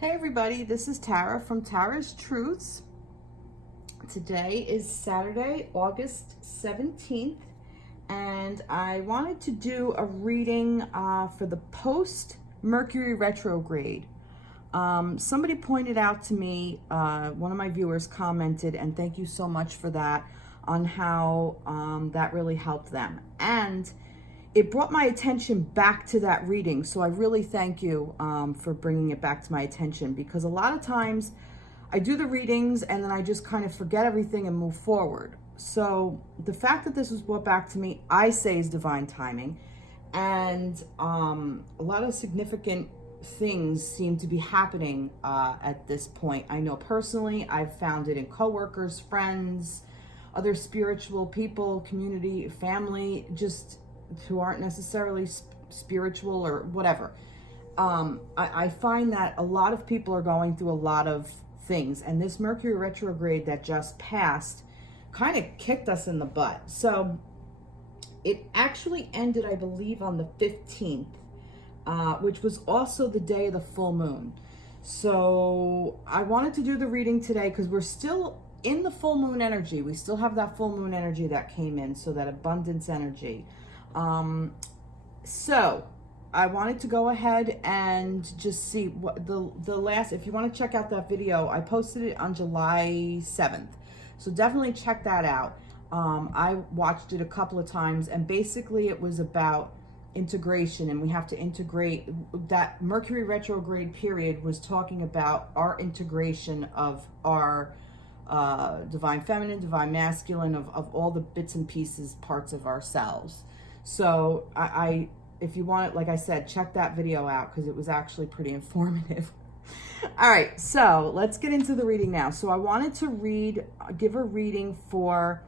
Hey everybody, this is Tara from Tara's Truths. Today is Saturday, August 17th, and I wanted to do a reading for the post Mercury Retrograde. Somebody pointed out to me, one of my viewers commented, and thank you so much for that, on how that really helped them. And it brought my attention back to that reading. So I really thank you for bringing it back to my attention, because a lot of times I do the readings and then I just kind of forget everything and move forward. So the fact that this was brought back to me, I say, is divine timing. And a lot of significant things seem to be happening at this point. I know personally, I've found it in coworkers, friends, other spiritual people, community, family, just who aren't necessarily spiritual or whatever. I find that a lot of people are going through a lot of things, and this Mercury retrograde that just passed kind of kicked us in the butt. So it actually ended, I believe, on the 15th, which was also the day of the full moon. So I wanted to do the reading today because we're still in the full moon energy. We still have that full moon energy that came in, so that abundance energy. So I wanted to go ahead and just see what the last, if you want to check out that video, I posted it on July 7th. So definitely check that out. I watched it a couple of times, and basically it was about integration, and we have to integrate. That Mercury retrograde period was talking about our integration of our divine feminine, divine masculine, of all the bits and pieces, parts of ourselves. So I if you want it, like I said, check that video out because it was actually pretty informative. All right, so let's get into the reading now. So I wanted to give a reading for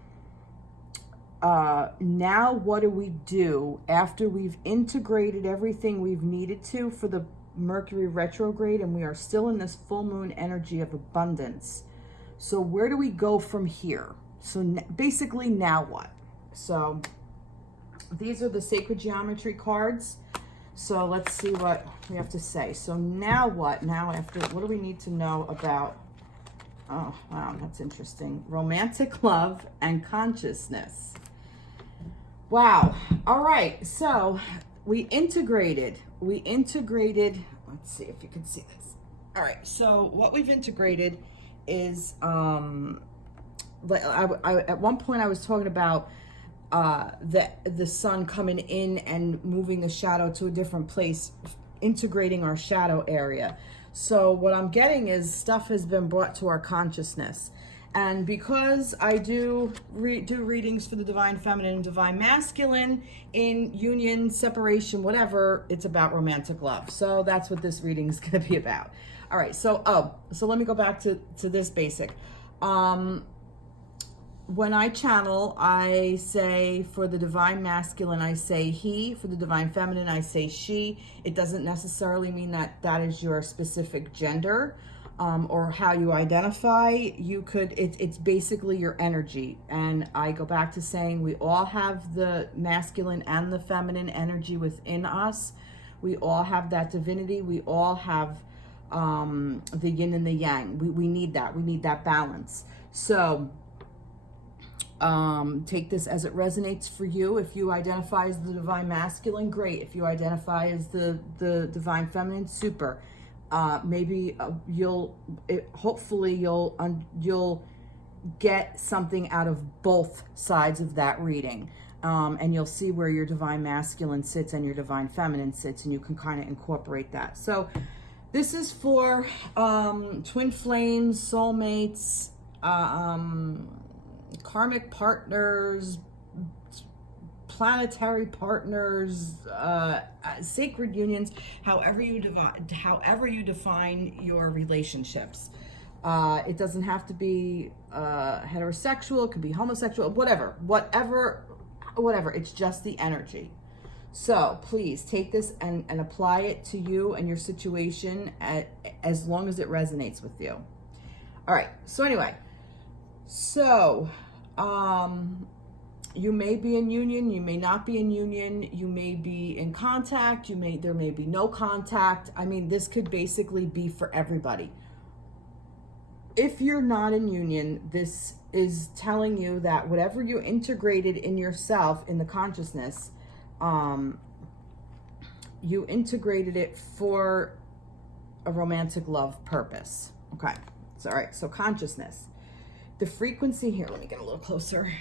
now what do we do after we've integrated everything we've needed to for the Mercury retrograde, and we are still in this full moon energy of abundance. So where do we go from here? So basically, now what? So these are the sacred geometry cards. So let's see what we have to say. So now what? Now after, what do we need to know about, oh, wow, that's interesting. Romantic love and consciousness. Wow. All right. So we integrated, let's see if you can see this. All right. So what we've integrated is, at one point I was talking about the sun coming in and moving the shadow to a different place, integrating our shadow area. So what I'm getting is stuff has been brought to our consciousness. And because I do readings for the divine feminine and divine masculine in union, separation, whatever, it's about romantic love. So that's what this reading is going to be about. All right. So, so let me go back to this basic. When I channel, I say for the divine masculine, I say he. For the divine feminine, I say she. It doesn't necessarily mean that that is your specific gender or how you identify. You could, it's basically your energy. And I go back to saying we all have the masculine and the feminine energy within us. We all have that divinity. We all have the yin and the yang. We need that. We need that balance. So take this as it resonates for you. If you identify as the divine masculine, great. If you identify as the divine feminine, super. Maybe hopefully you'll get something out of both sides of that reading, and you'll see where your divine masculine sits and your divine feminine sits, and you can kind of incorporate that. So this is for twin flames, soulmates, karmic partners, planetary partners, sacred unions, however you define your relationships. It doesn't have to be heterosexual, it could be homosexual, whatever. It's just the energy. So please take this and apply it to you and your situation as long as it resonates with you. All right. So anyway, so You may be in union, you may not be in union, you may be in contact, there may be no contact. I mean, this could basically be for everybody. If you're not in union, this is telling you that whatever you integrated in yourself, in the consciousness, you integrated it for a romantic love purpose. Okay, so all right, so consciousness. The frequency here, let me get a little closer.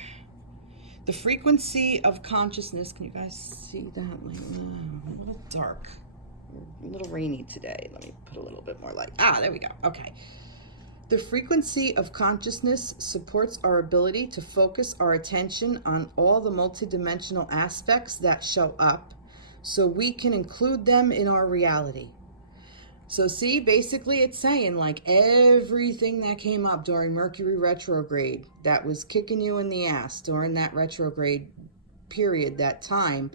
The frequency of consciousness, can you guys see that? Like, a little dark, a little rainy today. Let me put a little bit more light. There we go. Okay. The frequency of consciousness supports our ability to focus our attention on all the multidimensional aspects that show up so we can include them in our reality. So see, basically it's saying like everything that came up during Mercury retrograde that was kicking you in the ass during that retrograde period, that time,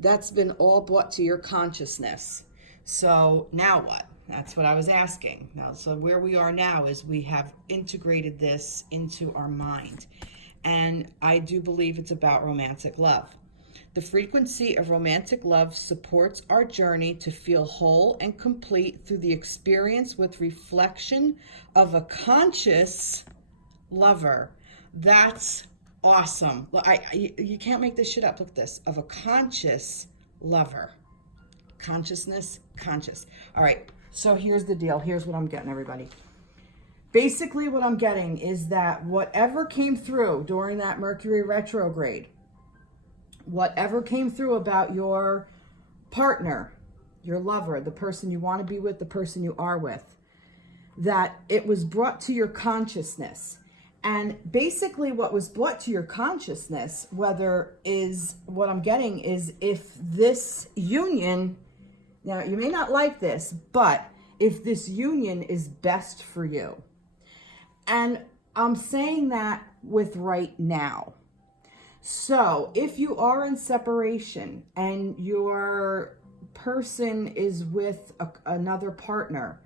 that's been all brought to your consciousness. So now what? That's what I was asking. Now, so where we are now is we have integrated this into our mind. And I do believe it's about romantic love. The frequency of romantic love supports our journey to feel whole and complete through the experience with reflection of a conscious lover. That's awesome. You can't make this shit up. Look at this. Of a conscious lover. Consciousness, conscious. All right. So here's the deal. Here's what I'm getting, everybody. Basically, what I'm getting is that whatever came through during that Mercury retrograde, whatever came through about your partner, your lover, the person you want to be with, the person you are with, that it was brought to your consciousness. And basically what was brought to your consciousness, what I'm getting is if this union, now you may not like this, but if this union is best for you. And I'm saying that with right now. So if you are in separation and your person is with another partner,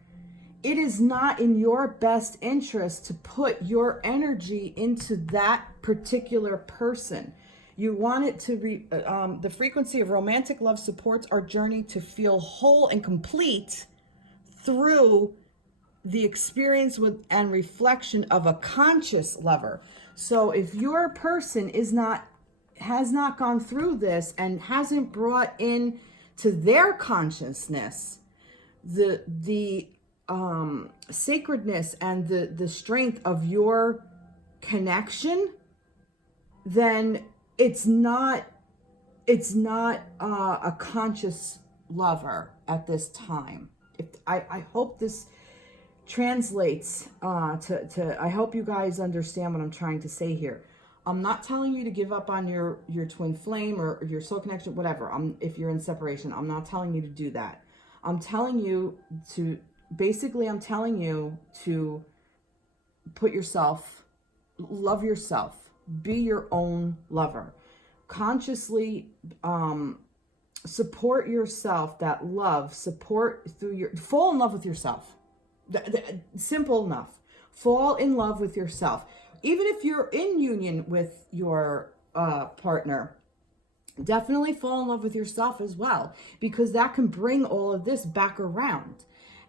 it is not in your best interest to put your energy into that particular person. You want it to be, the frequency of romantic love supports our journey to feel whole and complete through the experience with and reflection of a conscious lover. So if your person has not gone through this and hasn't brought in to their consciousness the sacredness and the strength of your connection, then it's not a conscious lover at this time. I hope this translates I hope you guys understand what I'm trying to say here. I'm not telling you to give up on your twin flame or your soul connection, whatever. If you're in separation, I'm not telling you to do that. I'm telling you to put yourself, love yourself, be your own lover. Consciously support yourself, that love, fall in love with yourself. Simple enough. Fall in love with yourself. Even if you're in union with your partner, definitely fall in love with yourself as well, because that can bring all of this back around.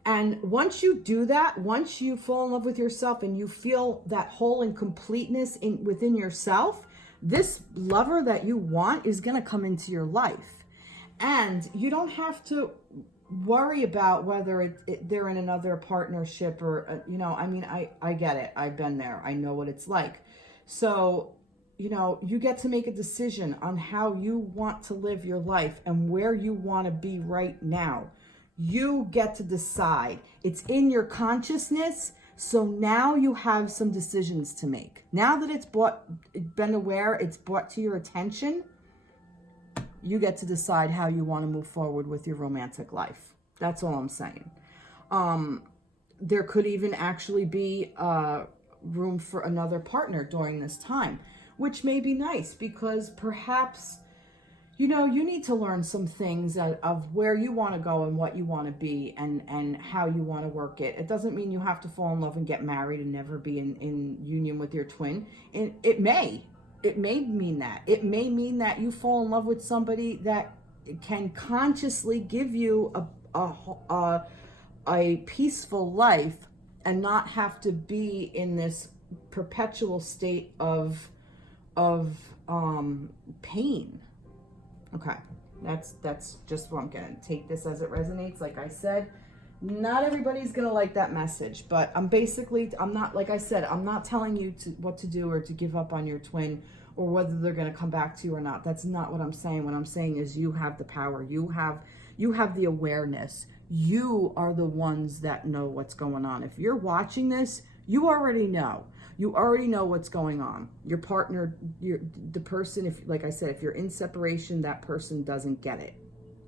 And once you do that, once you fall in love with yourself and you feel that whole and completeness within yourself, this lover that you want is going to come into your life. And you don't have to worry about whether they're in another partnership or, I get it. I've been there. I know what it's like. So, you get to make a decision on how you want to live your life and where you want to be right now. You get to decide. It's in your consciousness. So now you have some decisions to make. Now that it's brought to your attention, you get to decide how you want to move forward with your romantic life. That's all I'm saying. There could even actually be room for another partner during this time, which may be nice because perhaps, you need to learn some things of where you want to go and what you want to be and how you want to work it. It doesn't mean you have to fall in love and get married and never be in union with your twin. And it may. it may mean that. It may mean that you fall in love with somebody that can consciously give you a peaceful life and not have to be in this perpetual state of pain. Okay, that's just what I'm gonna take this as it resonates. Like I said, not everybody's gonna like that message, but I'm not, like I said, I'm not telling you what to do or to give up on your twin or whether they're gonna come back to you or not. That's not what I'm saying. What I'm saying is you have the power. You have the awareness. You are the ones that know what's going on. If you're watching this, you already know. You already know what's going on. Your partner, the person, if, like I said, if you're in separation, that person doesn't get it.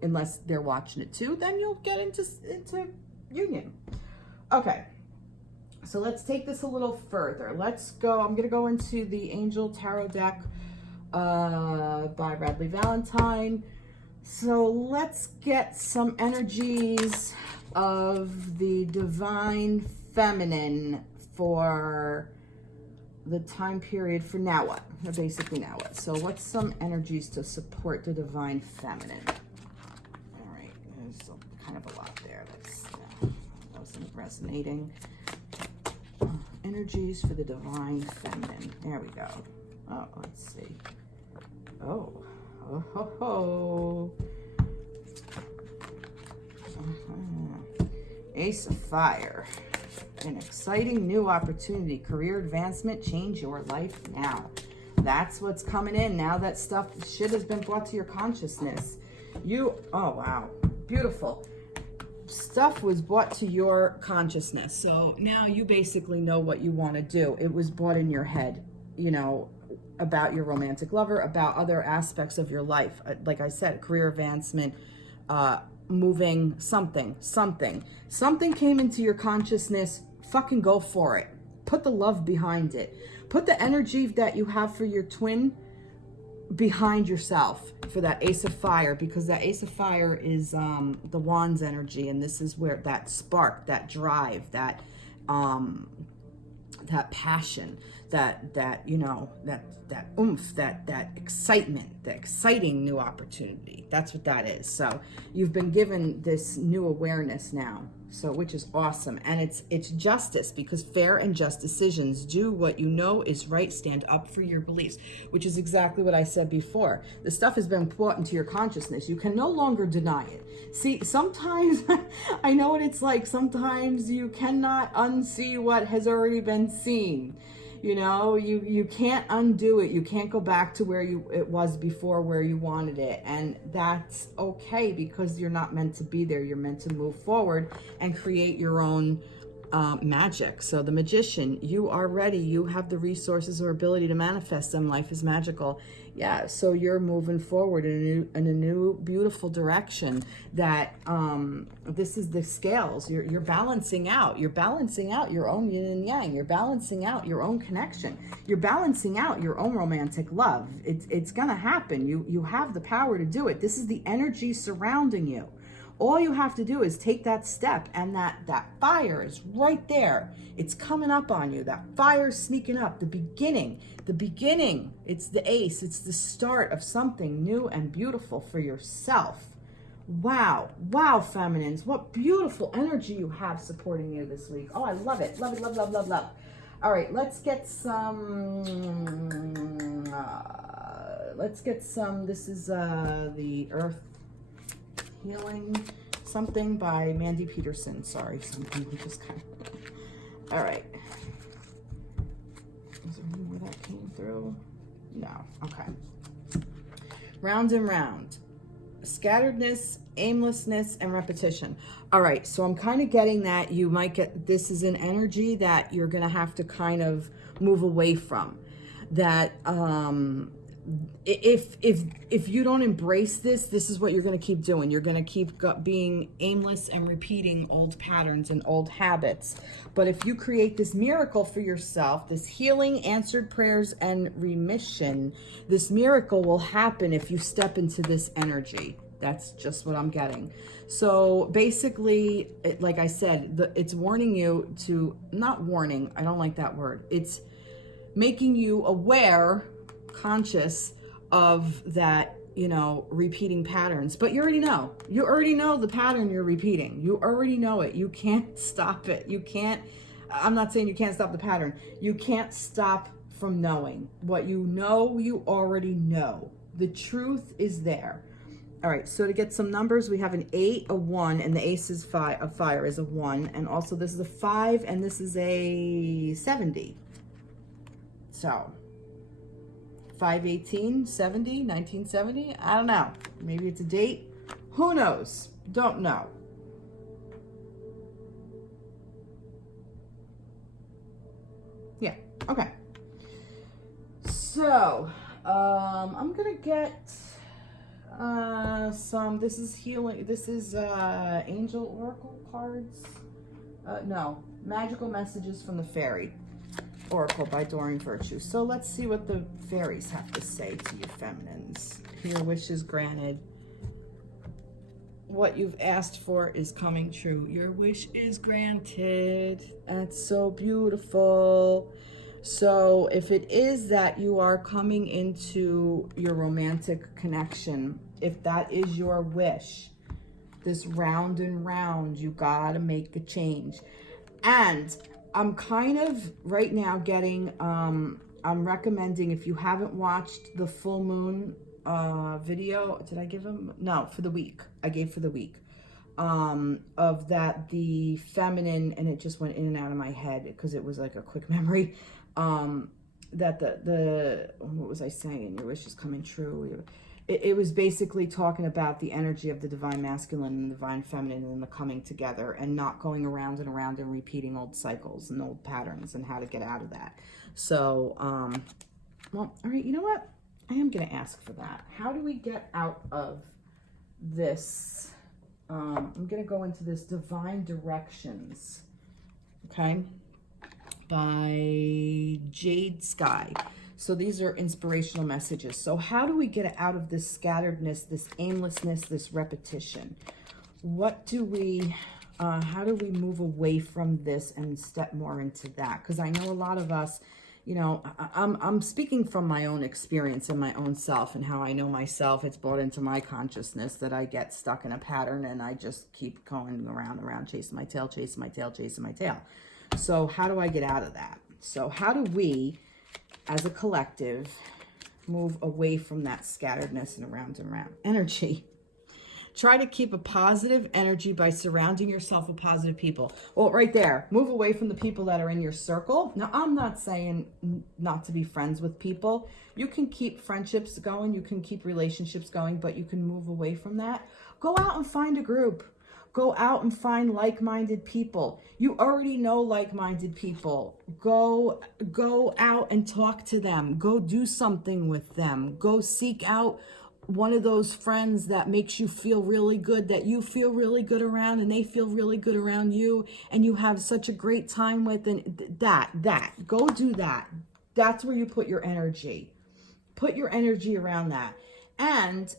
Unless they're watching it too, then you'll get into union. Okay, so let's take this a little further. Let's go, I'm gonna go into the Angel Tarot deck by Radleigh Valentine. So let's get some energies of the divine feminine for the time period for now what? Basically now what? So what's some energies to support the divine feminine? All right, there's kind of a lot there that's wasn't resonating. Energies for the divine feminine. There we go. Oh, let's see. Oh. Oh ho ho. Ace of Fire. An exciting new opportunity. Career advancement. Change your life now. That's what's coming in now that shit has been brought to your consciousness. Oh wow. Beautiful. Stuff was brought to your consciousness. So now you basically know what you want to do. It was brought in your head, you know, about your romantic lover, about other aspects of your life. Like I said, career advancement, moving, something came into your consciousness. Fucking go for it. Put the love behind it. Put the energy that you have for your twin behind yourself for that Ace of Fire, because that Ace of Fire is the Wands energy, and this is where that spark, that drive, that passion, that you know, that oomph, that excitement, the exciting new opportunity. That's what that is. So you've been given this new awareness now, so which is awesome. And it's justice, because fair and just decisions. Do what you know is right. Stand up for your beliefs, which is exactly what I said before. The stuff has been brought into your consciousness. You can no longer deny it. See, sometimes I know what it's like. Sometimes you cannot unsee what has already been seen. You know, you can't undo it. You can't go back to where it was before, where you wanted it. And that's okay, because you're not meant to be there. You're meant to move forward and create your own magic. So the Magician, you are ready. You have the resources or ability to manifest them. Life is magical. Yeah, so you're moving forward in a new beautiful direction. That this is the scales. You're balancing out. You're balancing out your own yin and yang. You're balancing out your own connection. You're balancing out your own romantic love. It's gonna happen. You have the power to do it. This is the energy surrounding you. All you have to do is take that step, and that fire is right there. It's coming up on you. That fire's sneaking up. The beginning. It's the ace. It's the start of something new and beautiful for yourself. Wow, feminines. What beautiful energy you have supporting you this week. Oh, I love it. Love. All right, let's get some. This is the Earth Healing something by Mandy Peterson. Sorry, something just kind of. All right. Is there any more that came through? No. Okay. Round and round. Scatteredness, aimlessness, and repetition. All right. So I'm kind of getting that you might get, this is an energy that you're going to have to kind of move away from. That, if you don't embrace this is what you're going to keep doing. You're going to keep being aimless and repeating old patterns and old habits. But if you create this miracle for yourself, this healing, answered prayers, and remission, this miracle will happen if you step into this energy. That's just what I'm getting. So basically, like I said, it's warning you to, not warning, I don't like that word. It's making you aware conscious of that, you know, repeating patterns. But you already know. You already know the pattern you're repeating. You already know it. You can't stop it. You can't, I'm not saying you can't stop the pattern. You can't stop from knowing. What you know, you already know. The truth is there. All right, so to get some numbers, we have an 8, a 1, and the ace is of fire is a 1. And also this is a 5, and this is a 70. So 5/18, 70, 1970, I don't know. Maybe it's a date. Who knows? Don't know. Yeah, okay. So, I'm gonna get some, this is healing, this is angel oracle cards. No, magical messages from the fairy oracle by Doreen Virtue. So let's see what the fairies have to say to you feminines. Your wish is granted. What you've asked for is coming true. Your wish is granted. That's so beautiful. So if it is that you are coming into your romantic connection, if that is your wish, this round and round, you gotta make a change. And I'm kind of right now getting, I'm recommending, if you haven't watched the full moon video, did I give them? No, for the week. I gave for the week. Of that, the feminine, and it just went in and out of my head because it was like a quick memory. That the what was I saying? Your wish is coming true. It was basically talking about the energy of the divine masculine and the divine feminine and the coming together and not going around and around and repeating old cycles and old patterns and how to get out of that. So, well, all right, you know what? I am going to ask for that. How do we get out of this? I'm going to go into this Divine Directions, okay, by Jade-Sky. So these are inspirational messages. So how do we get out of this scatteredness, this aimlessness, this repetition? What do we, how do we move away from this and step more into that? Because I know a lot of us, you know, I'm speaking from my own experience and my own self and how I know myself. It's brought into my consciousness that I get stuck in a pattern and I just keep going around and around, chasing my tail, chasing my tail, chasing my tail. So how do I get out of that? So how do we, as a collective, move away from that scatteredness and around energy? Try to keep a positive energy by surrounding yourself with positive people. Well, right there, move away from the people that are in your circle. Now, I'm not saying not to be friends with people. You can keep friendships going, you can keep relationships going, but you can move away from that. Go out and find a group. Go out and find like-minded people. You already know like-minded people. Go out and talk to them. Go do something with them. Go seek out one of those friends that makes you feel really good, that you feel really good around and they feel really good around you and you have such a great time with, and that. Go do that. That's where you put your energy. Put your energy around that. And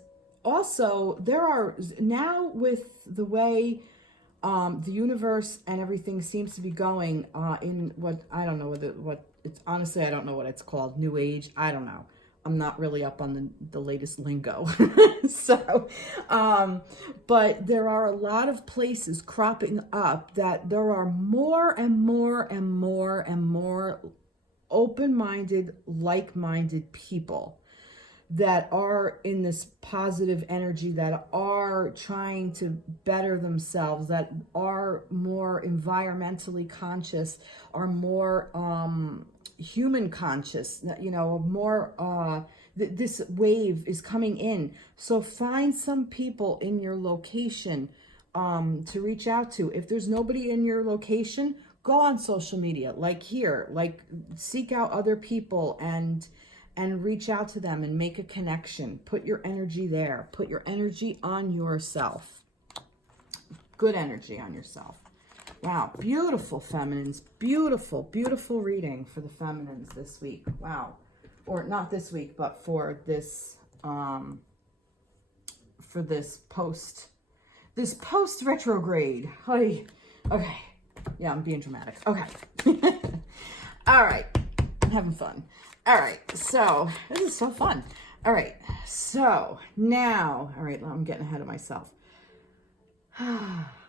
also, there are, now with the way the universe and everything seems to be going in what, I don't know what it's, honestly, I don't know what it's called, New Age, I don't know. I'm not really up on the latest lingo. So, but there are a lot of places cropping up that there are more and more and more and more open-minded, like-minded people that are in this positive energy, that are trying to better themselves, that are more environmentally conscious, are more human conscious, you know, more this wave is coming in. So find some people in your location to reach out to. If there's nobody in your location, go on social media, like here, like seek out other people and reach out to them and make a connection. Put your energy there. Put your energy on yourself. Good energy on yourself. Wow, beautiful feminines. Beautiful, beautiful reading for the feminines this week. Wow. Or not this week, but for this post retrograde. Okay. Yeah, I'm being dramatic. Okay. All right. having fun. All right, so this is so fun. All right, so now, all right, I'm getting ahead of myself.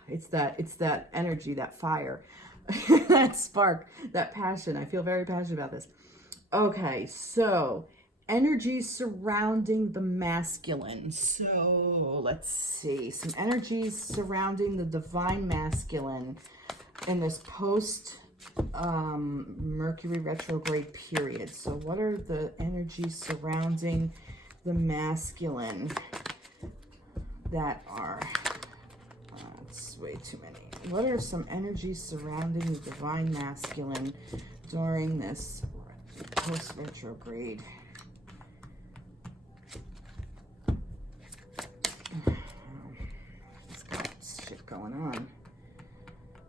It's that energy, that fire, that spark, that passion. I feel very passionate about this. Okay, so energy surrounding the masculine. So let's see, some energies surrounding the divine masculine in this post Mercury retrograde period. So what are the energies surrounding the masculine that are, it's way too many. What are some energies surrounding the divine masculine during this post retrograde? He's got shit going on.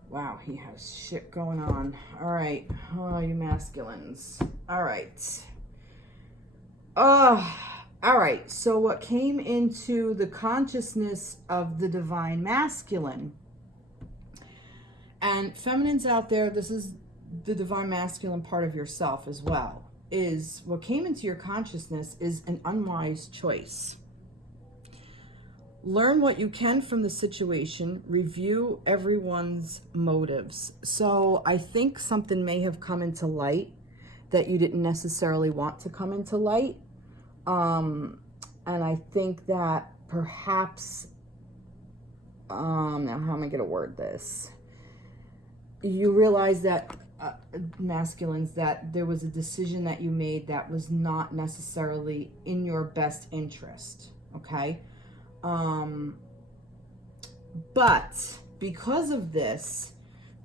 Wow, he has shit going on. All right. Oh, you masculines. All right. All right. So what came into the consciousness of the divine masculine, and feminines out there, this is the divine masculine part of yourself as well, is what came into your consciousness is an unwise choice. Learn what you can from the situation. Review everyone's motives. So I think something may have come into light that you didn't necessarily want to come into light. And I think that perhaps, now how am I going to word this? You realize that, masculines, that there was a decision that you made that was not necessarily in your best interest, okay? But because of this,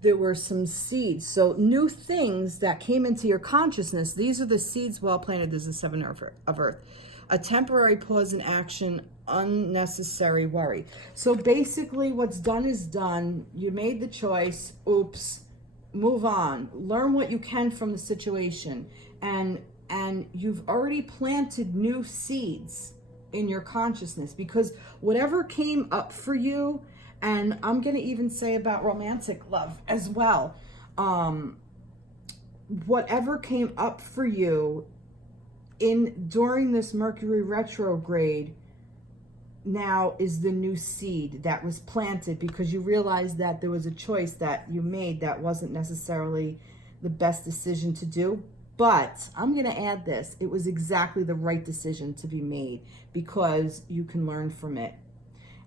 there were some seeds. So new things that came into your consciousness. These are the seeds well planted. This is 7 of Earth. A temporary pause in action, unnecessary worry. So basically what's done is done. You made the choice. Oops. Move on. Learn what you can from the situation. And you've already planted new seeds in your consciousness, because whatever came up for you, and I'm going to even say about romantic love as well, whatever came up for you during this Mercury retrograde now is the new seed that was planted, because you realized that there was a choice that you made that wasn't necessarily the best decision to do. But I'm going to add this. It was exactly the right decision to be made, because you can learn from it.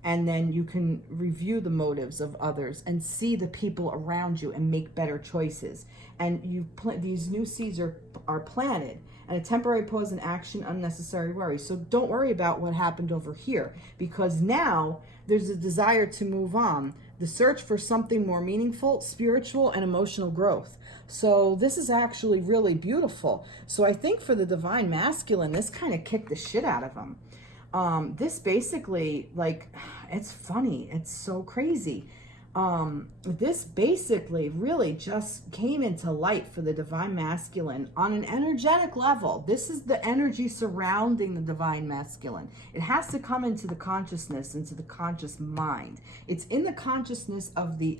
And then you can review the motives of others and see the people around you and make better choices. And these new seeds are planted. And a temporary pause in action, unnecessary worry. So don't worry about what happened over here, because now there's a desire to move on. The search for something more meaningful, spiritual, and emotional growth. So this is actually really beautiful. So I think for the divine masculine, this kind of kicked the shit out of him. This basically, like, it's funny. It's so crazy. This basically really just came into light for the divine masculine on an energetic level. This is the energy surrounding the divine masculine. It has to come into the consciousness, into the conscious mind. It's in the consciousness of the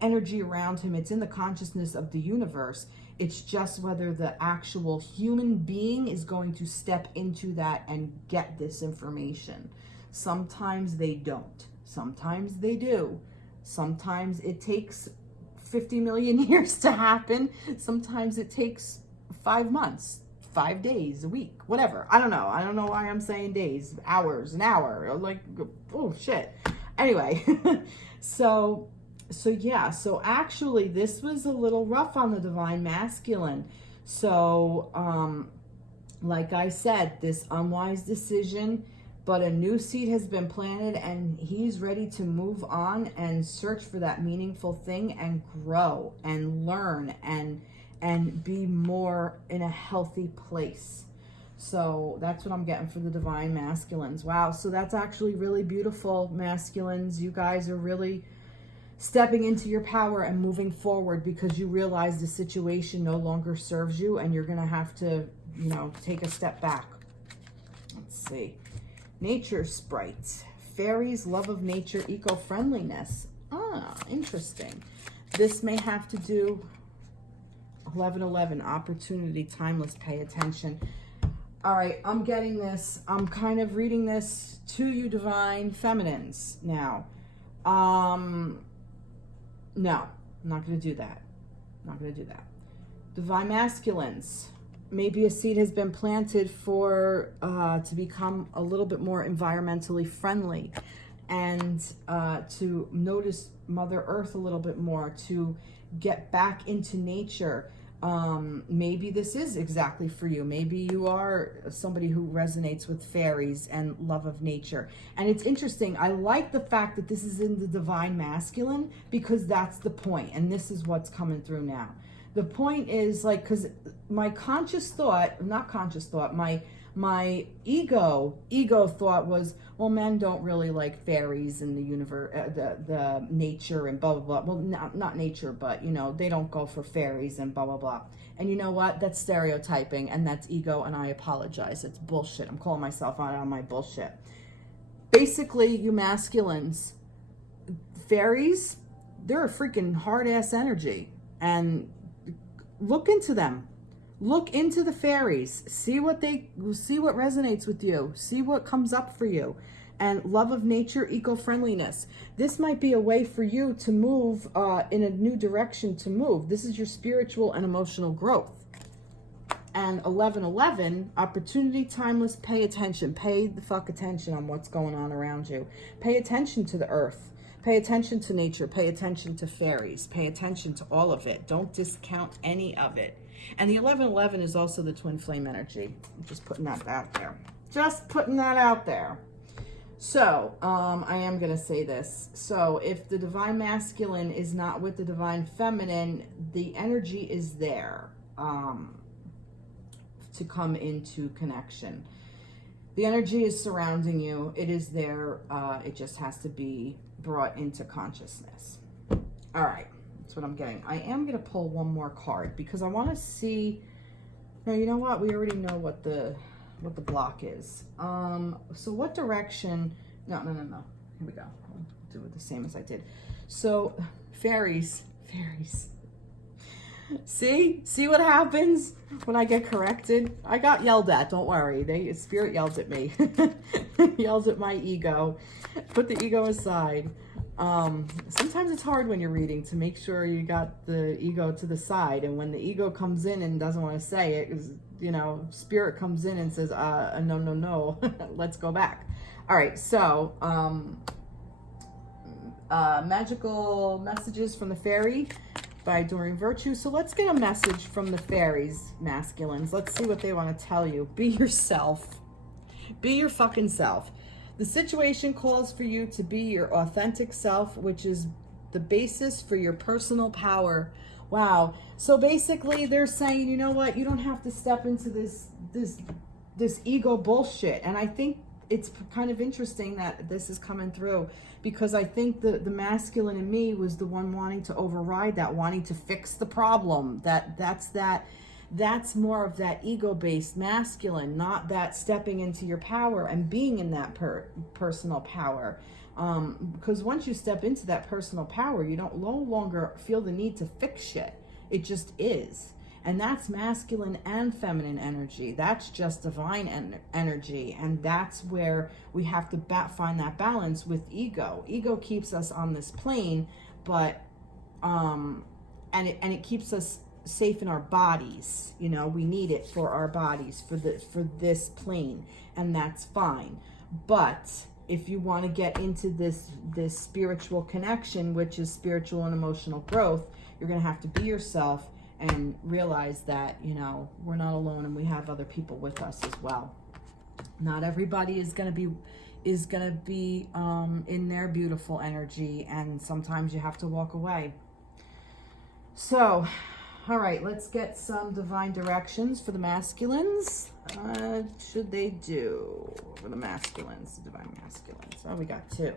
energy around him. It's in the consciousness of the universe. It's just whether the actual human being is going to step into that and get this information. Sometimes they don't. Sometimes they do. Sometimes it takes 50 million years to happen. Sometimes it takes 5 months, 5 days, a week, whatever. I don't know. I don't know why I'm saying days, hours, an hour, like, oh shit. Anyway, so yeah, so actually this was a little rough on the divine masculine. So, like I said, this unwise decision, but a new seed has been planted and he's ready to move on and search for that meaningful thing and grow and learn and be more in a healthy place. So that's what I'm getting for the divine masculines. Wow. So that's actually really beautiful, masculines. You guys are really stepping into your power and moving forward, because you realize the situation no longer serves you and you're going to have to, take a step back. Let's see. Nature sprites, fairies, love of nature, eco-friendliness. Ah, interesting. This may have to do 1111, opportunity, timeless, pay attention. All right, I'm getting this. I'm kind of reading this to you, divine feminines now. No, I'm not going to do that. Not going to do that. Divine masculines. Maybe a seed has been planted for to become a little bit more environmentally friendly, and to notice Mother Earth a little bit more, to get back into nature. Maybe this is exactly for you. Maybe you are somebody who resonates with fairies and love of nature. And it's interesting. I like the fact that this is in the divine masculine, because that's the point. And this is what's coming through now. The point is, like, because my conscious thought, not conscious thought, my ego thought was, well, men don't really like fairies and the universe, the nature and blah, blah, blah. Well, not nature, but, you know, they don't go for fairies and blah, blah, blah. And you know what? That's stereotyping, and that's ego, and I apologize. It's bullshit. I'm calling myself out on my bullshit. Basically, you masculines, fairies, they're a freaking hard-ass energy. And look into them. Look into the fairies. See what resonates with you. See what comes up for you. And love of nature, eco-friendliness. This might be a way for you to move in a new direction to move. This is your spiritual and emotional growth. And 1111, opportunity, timeless, pay attention. Pay the fuck attention on what's going on around you. Pay attention to the earth. Pay attention to nature. Pay attention to fairies. Pay attention to all of it. Don't discount any of it. And the 1111 is also the twin flame energy. I'm just putting that out there. Just putting that out there. So, I am going to say this. So, if the divine masculine is not with the divine feminine, the energy is there to come into connection. The energy is surrounding you. It is there. It just has to be brought into consciousness. All right. That's what I'm getting. I am going to pull one more card because I want to see. No, you know what? We already know what the block is. So what direction? No. Here we go. I'll do it the same as I did. So fairies. See what happens when I get corrected? I got yelled at. Don't worry. Spirit yelled at me. Yelled at my ego. Put the ego aside. Sometimes it's hard when you're reading to make sure you got the ego to the side, and when the ego comes in and doesn't want to say it, is, you know, spirit comes in and says, no, let's go back. All right, so magical messages from the fairy by Doreen Virtue. So let's get a message from the fairies, masculines. Let's see what they want to tell you. Be yourself. Be your fucking self. The situation calls for you to be your authentic self, which is the basis for your personal power. Wow. So basically they're saying, you know what? You don't have to step into this ego bullshit. And I think it's kind of interesting that this is coming through, because I think the masculine in me was the one wanting to override that, wanting to fix the problem. That's more of that ego-based masculine, not that stepping into your power and being in that personal power. Because once you step into that personal power, you don't no longer feel the need to fix shit. It just is. And that's masculine and feminine energy. That's just divine energy. And that's where we have to find that balance with ego. Ego keeps us on this plane, but and it keeps us safe in our bodies. You know, we need it for our bodies, for this plane, and that's fine. But if you want to get into this spiritual connection, which is spiritual and emotional growth, you're going to have to be yourself and realize that, you know, we're not alone and we have other people with us as well. Not everybody is going to be in their beautiful energy, and sometimes you have to walk away. So, all right, let's get some divine directions for the masculines. Should they do for the masculines, the divine masculines? Oh, we got two.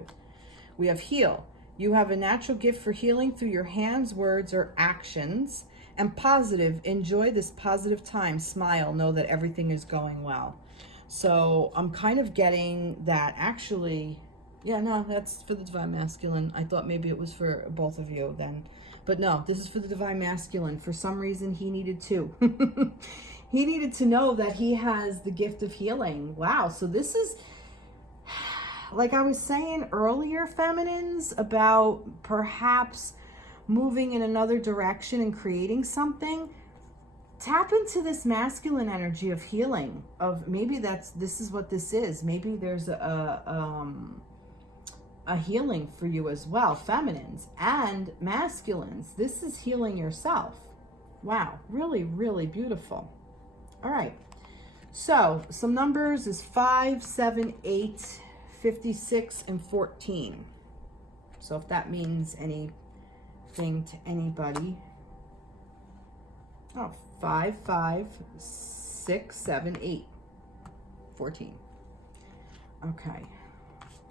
We have heal. You have a natural gift for healing through your hands, words, or actions. And positive, enjoy this positive time. Smile, know that everything is going well. So I'm kind of getting that actually, yeah, no, that's for the divine masculine. I thought maybe it was for both of you then. But no, this is for the divine masculine. For some reason, he needed to. He needed to know that he has the gift of healing. Wow. So this is, like I was saying earlier, feminines, about perhaps moving in another direction and creating something. Tap into this masculine energy of healing, of maybe this is what this is. Maybe there's a healing for you as well, feminines and masculines. This is healing yourself. Wow, really, really beautiful. All right, so some numbers is 5, 7, 8, 56, and 14. So if that means anything to anybody. Oh, 5, 5, 6, 7, 8, 14. Okay,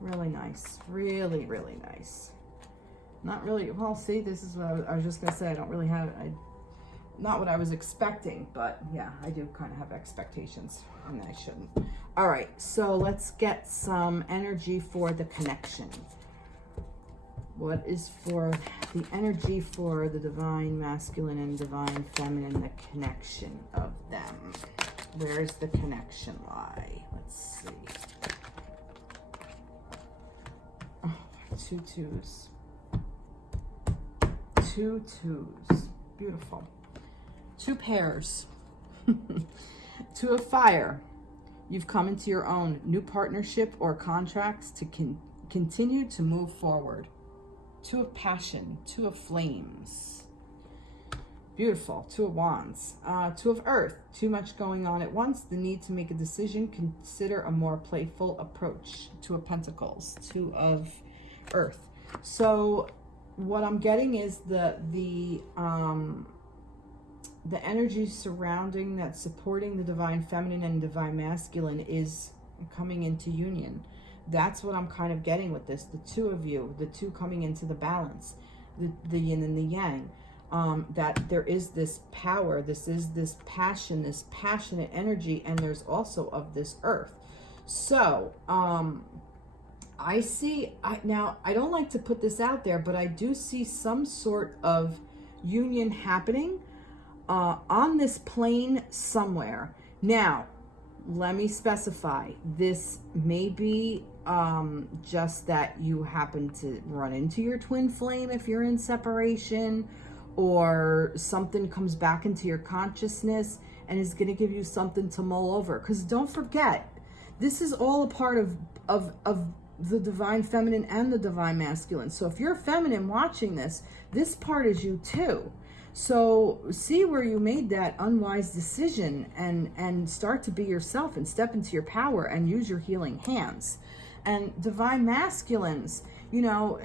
really nice, really, really nice. Not really, well, see, this is what I was just gonna say. I don't really have, not what I was expecting, but yeah, I do kind of have expectations, and I shouldn't. All right, so let's get some energy for the connection. What is for the energy for the divine masculine and divine feminine, the connection of them? Where's the connection lie? Let's see. Oh, 2 2s. 2 2s. Beautiful. 2 pairs. 2 of fire. You've come into your own new partnership or contracts to continue to move forward. 2 of passion. 2 of flames. Beautiful. 2 of wands. 2 of earth. Too much going on at once. The need to make a decision. Consider a more playful approach. 2 of pentacles. 2 of earth. So what I'm getting is the energy surrounding that, supporting the divine feminine and divine masculine, is coming into union. That's what I'm kind of getting with this. The 2 of you, the 2 coming into the balance, the yin and the yang. That there is this power, this is this passion, this passionate energy, and there's also of this earth. So, I see, now I don't like to put this out there, but I do see some sort of union happening on this plane somewhere. Now, let me specify, this may be just that you happen to run into your twin flame if you're in separation, or something comes back into your consciousness and is going to give you something to mull over. Because don't forget, this is all a part of the divine feminine and the divine masculine. So if you're feminine watching this, this part is you too. So see where you made that unwise decision, and start to be yourself and step into your power and use your healing hands. And divine masculines, you know,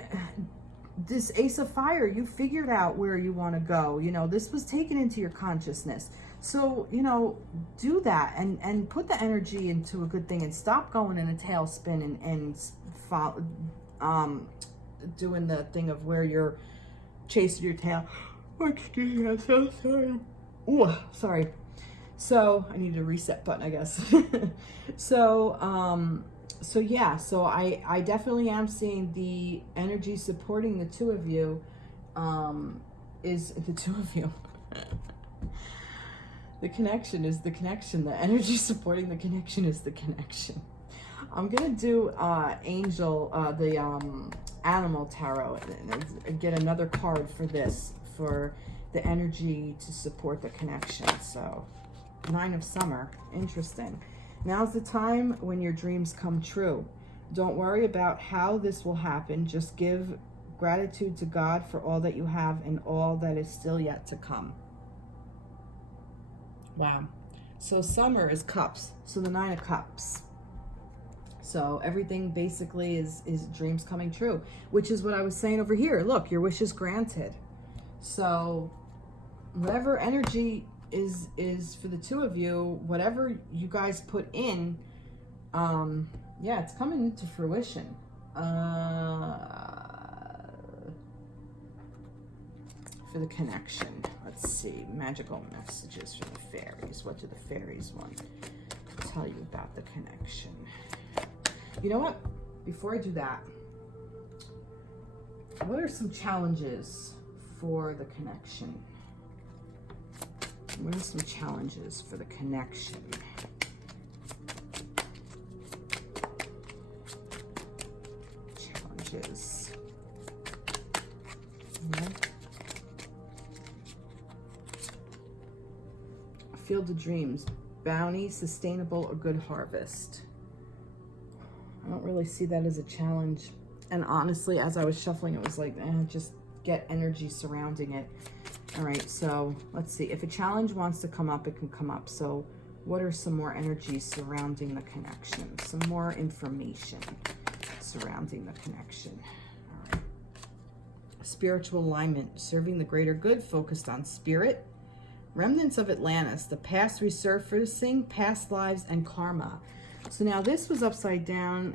this Ace of Fire, you figured out where you want to go. You know, this was taken into your consciousness. So, you know, do that and put the energy into a good thing, and stop going in a tailspin and doing the thing of where you're chasing your tail. Excuse me, I'm so sorry. Oh, sorry. So I need a reset button, I guess. So yeah, so I definitely am seeing the energy supporting the 2 of you, is the 2 of you. The connection is the connection. The energy supporting the connection is the connection. I'm gonna do Angel, the Animal Tarot, and get another card for this, for the energy to support the connection. So 9 of Summer, interesting. Now's the time when your dreams come true. Don't worry about how this will happen. Just give gratitude to God for all that you have and all that is still yet to come. Wow. So Summer is cups. So the 9 of Cups. So everything basically is dreams coming true, which is what I was saying over here. Look, your wish is granted. So whatever energy is for the 2 of you, whatever you guys put in, yeah, it's coming into fruition. For the connection, let's see, magical messages from the fairies. What do the fairies want to tell you about the connection? You know what, before I do that, what are some challenges for the connection? What are some challenges for the connection? Challenges. Field of Dreams. Bounty, sustainable, a good harvest. I don't really see that as a challenge. And honestly, as I was shuffling, it was like, just get energy surrounding it. All right, so let's see. If a challenge wants to come up, it can come up. So what are some more energies surrounding the connection? Some more information surrounding the connection. All right. Spiritual alignment, serving the greater good, focused on spirit. Remnants of Atlantis, the past resurfacing, past lives, and karma. So now this was upside down.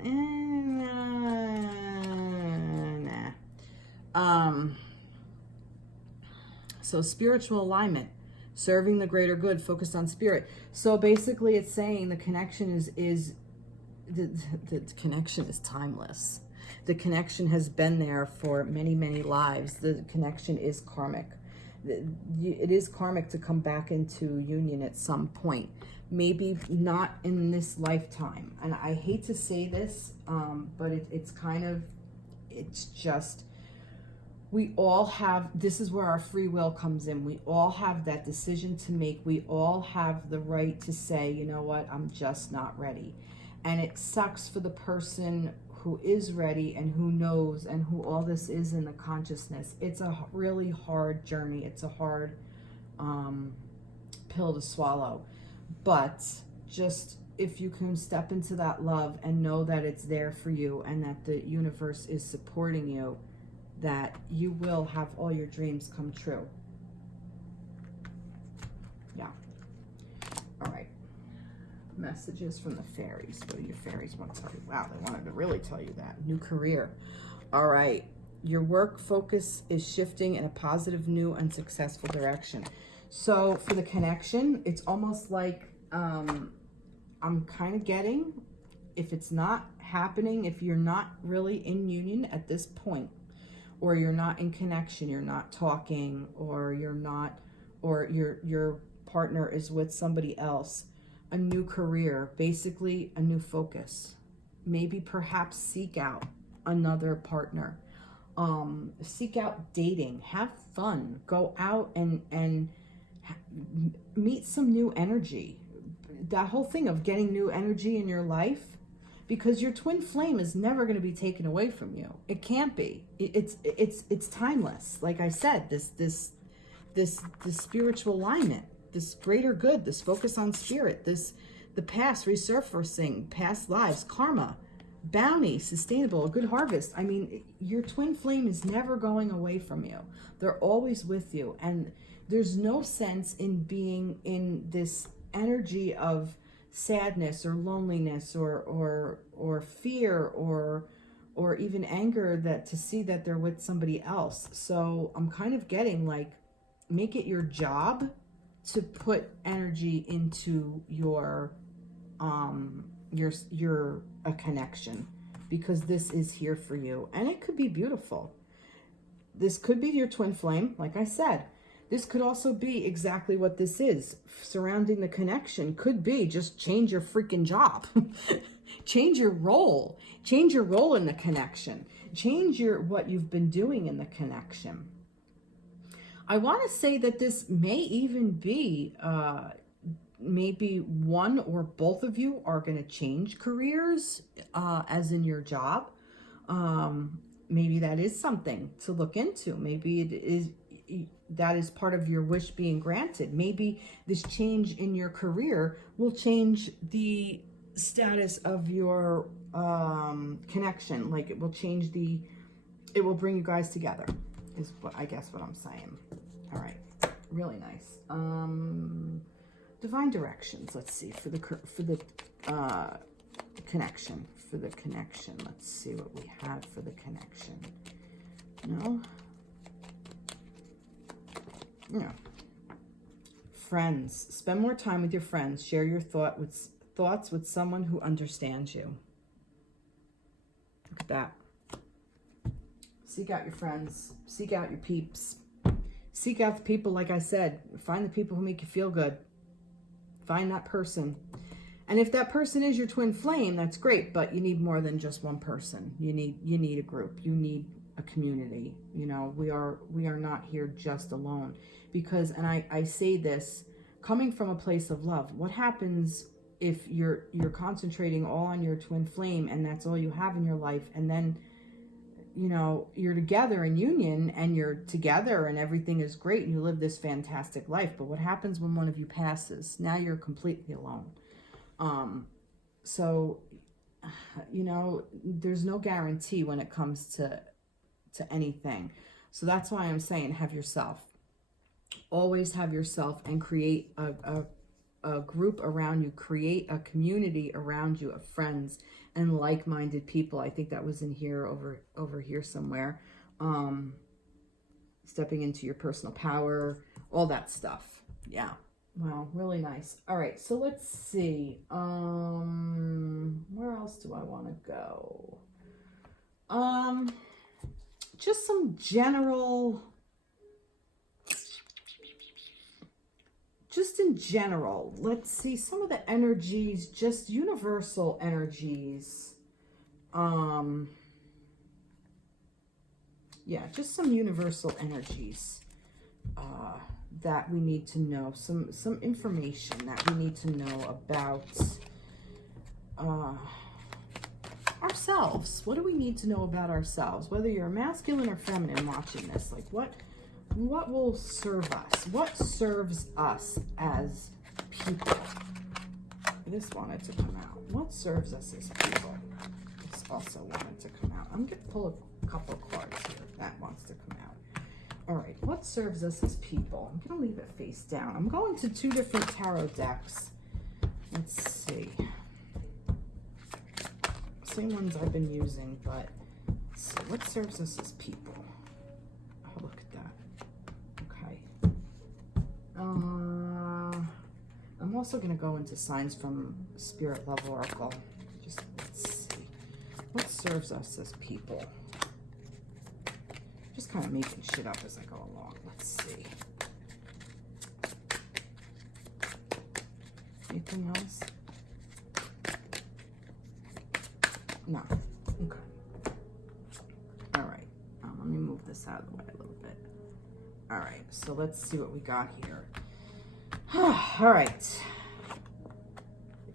So spiritual alignment, serving the greater good, focused on spirit. So basically it's saying the connection is the connection is timeless. The connection has been there for many, many lives. The connection is karmic. It is karmic to come back into union at some point. Maybe not in this lifetime. And I hate to say this, but it's just, we all have, this is where our free will comes in. We all have that decision to make. We all have the right to say, you know what, I'm just not ready. And it sucks for the person who is ready and who knows and who all this is in the consciousness. It's a really hard journey. It's a hard pill to swallow. But just if you can step into that love and know that it's there for you and that the universe is supporting you, that you will have all your dreams come true. Yeah. All right. Messages from the fairies. What do your fairies want to tell you? Wow, they wanted to really tell you that. New career. All right. Your work focus is shifting in a positive, new, and successful direction. So for the connection, it's almost like I'm kind of getting, if it's not happening, if you're not really in union at this point, or you're not in connection, you're not talking, or you're not, or your partner is with somebody else, a new career, basically a new focus. Maybe perhaps seek out another partner. Seek out dating, have fun, go out and meet some new energy. That whole thing of getting new energy in your life, because your twin flame is never going to be taken away from you. It can't be. It's timeless. Like I said, this spiritual alignment, this greater good, this focus on spirit, the past resurfacing, past lives, karma, bounty, sustainable, a good harvest. I mean, your twin flame is never going away from you. They're always with you. And there's no sense in being in this energy of sadness or loneliness or fear or even anger, that to see that they're with somebody else. So I'm kind of getting like, make it your job to put energy into your a connection, because this is here for you and it could be beautiful. This could be your twin flame, like I said. This could also be exactly what this is. Surrounding the connection could be just change your freaking job. Change your role. Change your role in the connection. Change what you've been doing in the connection. I want to say that this may even be, maybe one or both of you are going to change careers, as in your job. Maybe that is something to look into. Maybe it is, that is part of your wish being granted. Maybe this change in your career will change the status of your connection. Like it will change it will bring you guys together, is what I guess what I'm saying. All right, really nice. Divine directions. Let's see for the connection. For the connection, let's see what we have for the connection. No. Yeah. Friends. Spend more time with your friends. Share your thoughts with someone who understands you. Look at that. Seek out your friends. Seek out your peeps. Seek out the people, like I said. Find the people who make you feel good. Find that person. And if that person is your twin flame, that's great, but you need more than just one person. You need a group. You need a community. You know, we are not here just alone. Because, and I say this coming from a place of love, what happens if you're concentrating all on your twin flame and that's all you have in your life, and then, you know, you're together in union and you're together and everything is great and you live this fantastic life, but what happens when one of you passes? Now you're completely alone. So, you know, there's no guarantee when it comes to anything. So that's why I'm saying have yourself. Always have yourself, and create a group around you. Create a community around you of friends and like-minded people. I think that was in here, over here somewhere. Stepping into your personal power, all that stuff. Yeah. Wow, really nice. All right, so let's see. Where else do I want to go? Just some general, just in general, let's see some of the energies, just universal energies. Yeah, just some universal energies that we need to know, some information that we need to know about ourselves. What do we need to know about ourselves? Whether you're masculine or feminine watching this, like what will serve us? What serves us as people? This wanted to come out. What serves us as people? This also wanted to come out. I'm going to pull a couple of cards here. That wants to come out. All right, what serves us as people? I'm going to leave it face down. I'm going to 2 different tarot decks. Let's see. Same ones I've been using, but let's see. What serves us as people? Oh, look at that. Okay. I'm also going to go into signs from Spirit Love Oracle. Just let's see. What serves us as people? Just kind of making shit up as I go along. Let's see. Anything else? No. Okay. All right. Let me move this out of the way a little bit. All right. So let's see what we got here. All right.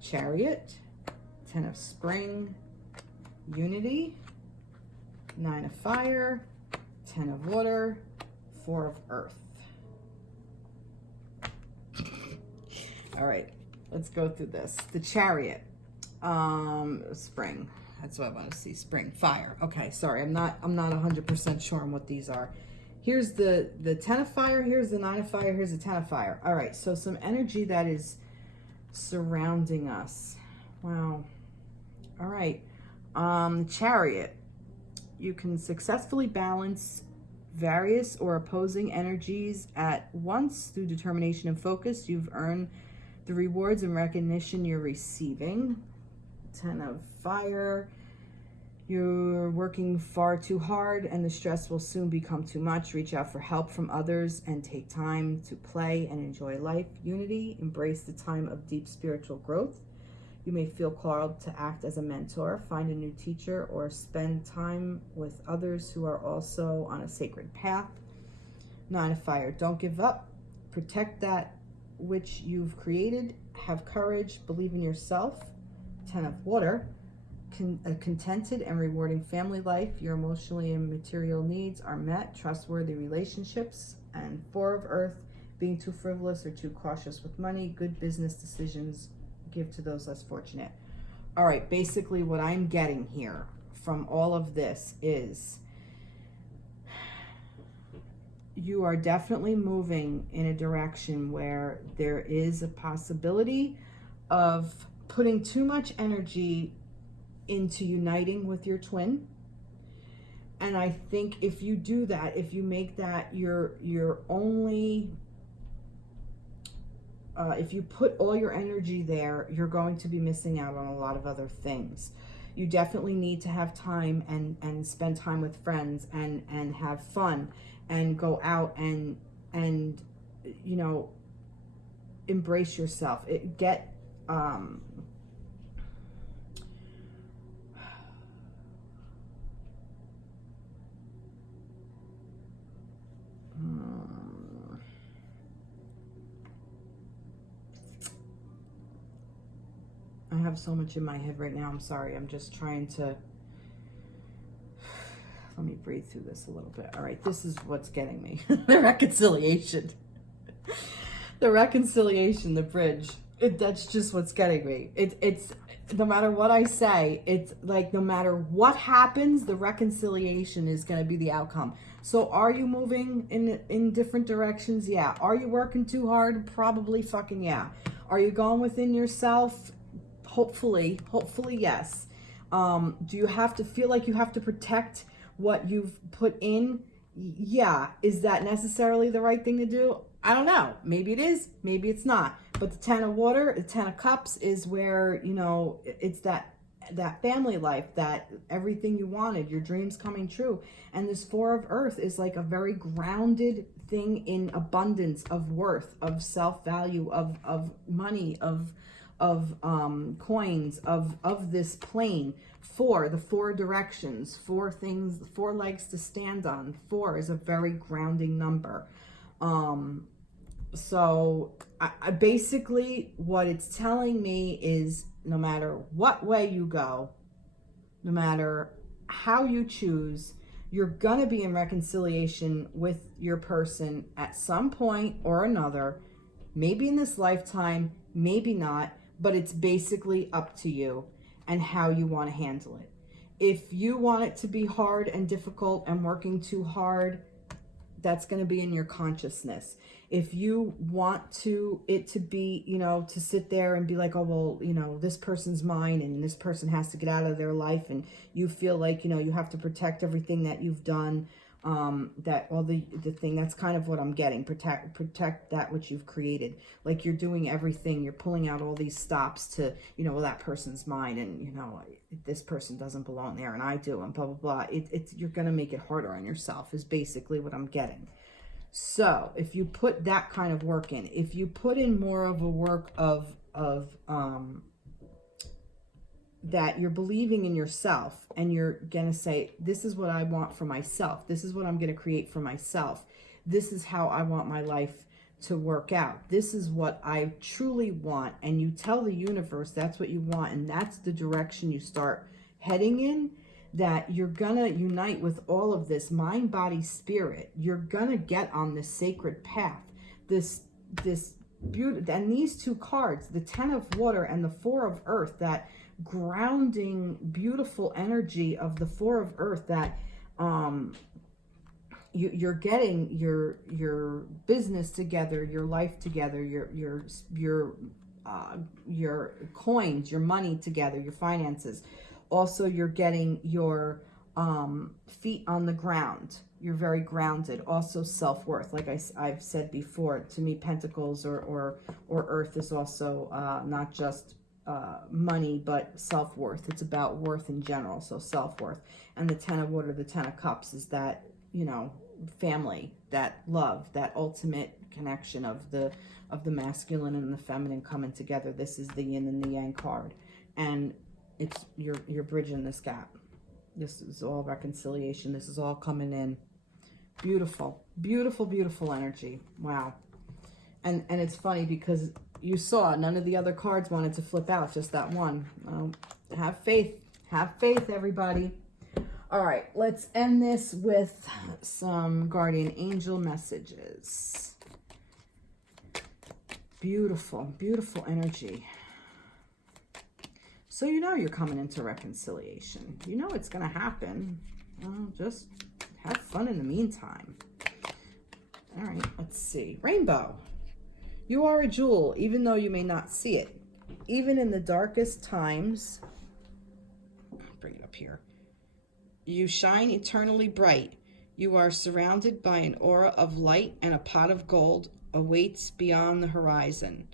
Chariot. 10 of Spring. Unity. 9 of Fire. 10 of Water, 4 of Earth. All right, let's go through this. The Chariot, Spring. That's what I want to see. Spring, Fire. Okay, sorry, I'm not 100% sure on what these are. Here's the 10 of Fire. Here's the 9 of Fire. Here's the 10 of Fire. All right, so some energy that is surrounding us. Wow. All right, Chariot. You can successfully balance various or opposing energies at once through determination and focus. You've earned the rewards and recognition you're receiving. 10 of Fire. You're working far too hard and the stress will soon become too much. Reach out for help from others and take time to play and enjoy life. Unity. Embrace the time of deep spiritual growth. You may feel called to act as a mentor, find a new teacher, or spend time with others who are also on a sacred path. 9 of Fire. Don't give up. Protect that which you've created. Have courage. Believe in yourself. 10 of Water. A contented and rewarding family life. Your emotionally and material needs are met. Trustworthy relationships. And 4 of Earth. Being too frivolous or too cautious with money. Good business decisions. Give to those less fortunate. All right, basically what I'm getting here from all of this is you are definitely moving in a direction where there is a possibility of putting too much energy into uniting with your twin. And I think if you do that, if you make that your only if you put all your energy there, you're going to be missing out on a lot of other things. You definitely need to have time and spend time with friends and have fun and go out and and, you know, embrace yourself. I have so much in my head right now. I'm sorry. I'm just trying to, let me breathe through this a little bit. All right. This is what's getting me. The reconciliation. The reconciliation, the bridge. That's just what's getting me. It's no matter what I say, it's like no matter what happens, the reconciliation is going to be the outcome. So are you moving in different directions? Yeah. Are you working too hard? Probably fucking yeah. Are you going within yourself? Hopefully, yes. Do you have to feel like you have to protect what you've put in? Yeah. Is that necessarily the right thing to do? I don't know. Maybe it is, maybe it's not. But the 10 of water, the 10 of cups is where, you know, it's that family life, that everything you wanted, your dreams coming true. And this 4 of earth is like a very grounded thing in abundance of worth, of self-value, of money, of coins, of this plane. 4, the 4 directions, 4 things, 4 legs to stand on. 4 is a very grounding number. So I basically, what it's telling me is no matter what way you go, no matter how you choose, you're going to be in reconciliation with your person at some point or another, maybe in this lifetime, maybe not, but it's basically up to you and how you want to handle it. If you want it to be hard and difficult and working too hard, that's going to be in your consciousness. If you want it to be, you know, to sit there and be like, oh, well, you know, this person's mine and this person has to get out of their life, and you feel like, you know, you have to protect everything that you've done, that all the thing, that's kind of what I'm getting. Protect that which you've created. Like you're doing everything, you're pulling out all these stops to, you know, well, that person's mine, and, you know, this person doesn't belong there and I do, and blah, blah, blah. You're going to make it harder on yourself is basically what I'm getting. So if you put that kind of work in, if you put in more of a work of that you're believing in yourself, and you're going to say, this is what I want for myself. This is what I'm going to create for myself. This is how I want my life to work out. This is what I truly want. And you tell the universe that's what you want. And that's the direction you start heading in, that you're going to unite with all of this mind, body, spirit. You're going to get on this sacred path, this beauty. And these 2 cards, the 10 of water and the 4 of earth, that grounding, beautiful energy of the 4 of earth, that you're getting your business together, your life together, your coins, your money together, your finances. Also, you're getting your feet on the ground. You're very grounded. Also, self-worth. Like I've said before, to me, pentacles or earth is also not just money, but self-worth. It's about worth in general, so self-worth. And the 10 of water, the 10 of cups is that, you know, family, that love, that ultimate connection of the masculine and the feminine coming together. This is the yin and the yang card. And it's you're bridging this gap. This is all reconciliation. This is all coming in. Beautiful, beautiful, beautiful energy. Wow. And it's funny because you saw none of the other cards wanted to flip out, just that one. Have faith. Have faith, everybody. All right, let's end this with some guardian angel messages. Beautiful, beautiful energy. So you know you're coming into reconciliation. You know it's going to happen. Just have fun in the meantime. All right, let's see. Rainbow. You are a jewel, even though you may not see it. Even in the darkest times, bring it up here. You shine eternally bright. You are surrounded by an aura of light, and a pot of gold awaits beyond the horizon.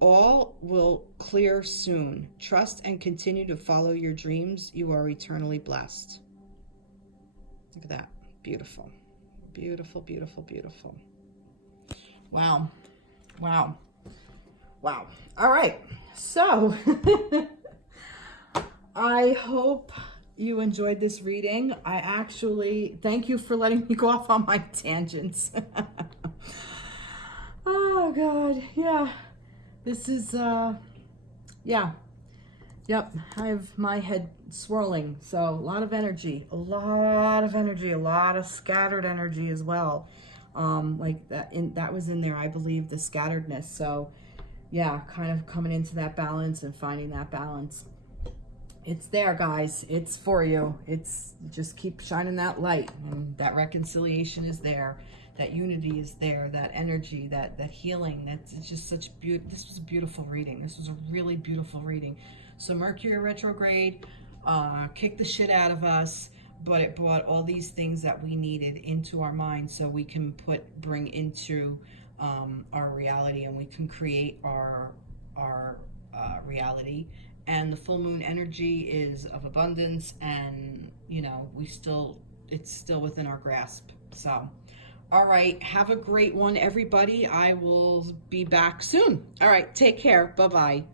All will clear soon. Trust and continue to follow your dreams. You are eternally blessed. Look at that. Beautiful. Beautiful, beautiful, beautiful. Wow. Wow. Wow. All right. So I hope you enjoyed this reading. I actually thank you for letting me go off on my tangents. Oh God. Yeah. This is yeah. Yep. I have my head swirling. So a lot of energy, a lot of scattered energy as well. Like that was in there, I believe, the scatteredness. So yeah, kind of coming into that balance and finding that balance. It's there, guys. It's for you. It's just keep shining that light, and that reconciliation is there. That unity is there. That energy, that healing. That's it's just such beauty. This was a beautiful reading. This was a really beautiful reading. So Mercury retrograde kicked the shit out of us, but it brought all these things that we needed into our mind, so we can bring into our reality, and we can create our reality. And the full moon energy is of abundance, and you know, it's still within our grasp. So all right, have a great one, everybody. I will be back soon. All right, take care. Bye-bye.